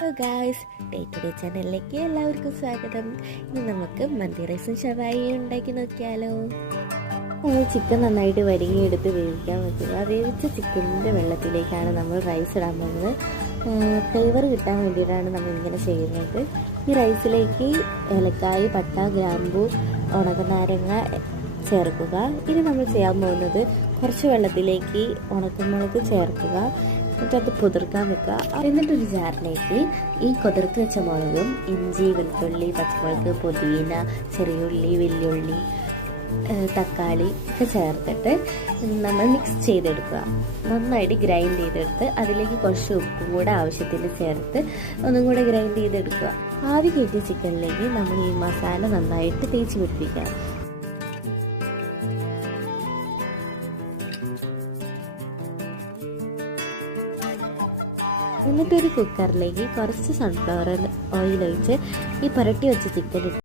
Hello guys, day to day ചാനലിലേക്ക് എല്ലാവർക്കും സ്വാഗതം. ഇനി നമുക്ക് മന്തി റൈസും ഷവായിയും ഉണ്ടാക്കി നോക്കിയാലോ. ചിക്കൻ നന്നായിട്ട് വരികയെടുത്ത് വേവിക്കാൻ വെക്കുക. വേവിച്ച ചിക്കനിൻ്റെ വെള്ളത്തിലേക്കാണ് നമ്മൾ റൈസ് ഇടാൻ പോകുന്നത്. ഫ്ലേവർ കിട്ടാൻ വേണ്ടിയിട്ടാണ് നമ്മൾ ഇങ്ങനെ ചെയ്യുന്നത്. ഈ റൈസിലേക്ക് ഏലക്കായ്, പട്ട, ഗ്രാമ്പു, ഉണക്കനാരങ്ങ ചേർക്കുക. ഇനി നമ്മൾ ചെയ്യാൻ പോകുന്നത് കുറച്ച് വെള്ളത്തിലേക്ക് ഉണക്കമുളക് ചേർക്കുക. എന്നിട്ട് അത് കുതിർക്കാൻ വെക്കുക. എന്നിട്ടൊരു ജാറിലേക്ക് ഈ കുതിർത്ത് വെച്ച മുളകും, ഇഞ്ചി, വെളുത്തുള്ളി, പച്ചമുളക്, പുതിന, ചെറിയുള്ളി, വെല്ലുള്ളി, തക്കാളി ഒക്കെ ചേർത്തിട്ട് നമ്മൾ മിക്സ് ചെയ്തെടുക്കുക. നന്നായിട്ട് ഗ്രൈൻഡ് ചെയ്തെടുത്ത് അതിലേക്ക് കുറച്ച് ഉപ്പും കൂടെ ആവശ്യത്തിന് ചേർത്ത് ഒന്നും കൂടെ ഗ്രൈൻഡ് ചെയ്തെടുക്കുക. ആവി കയറ്റിയ ചിക്കനിലേക്ക് നമ്മൾ ഈ മസാല നന്നായിട്ട് തേച്ച് പിടിപ്പിക്കുക. എന്നിട്ടൊരു കുക്കറിലേക്ക് കുറച്ച് സൺഫ്ലവർ ഓയിൽ ഒഴിച്ച് ഈ പുരട്ടി വെച്ച ചിക്കൻ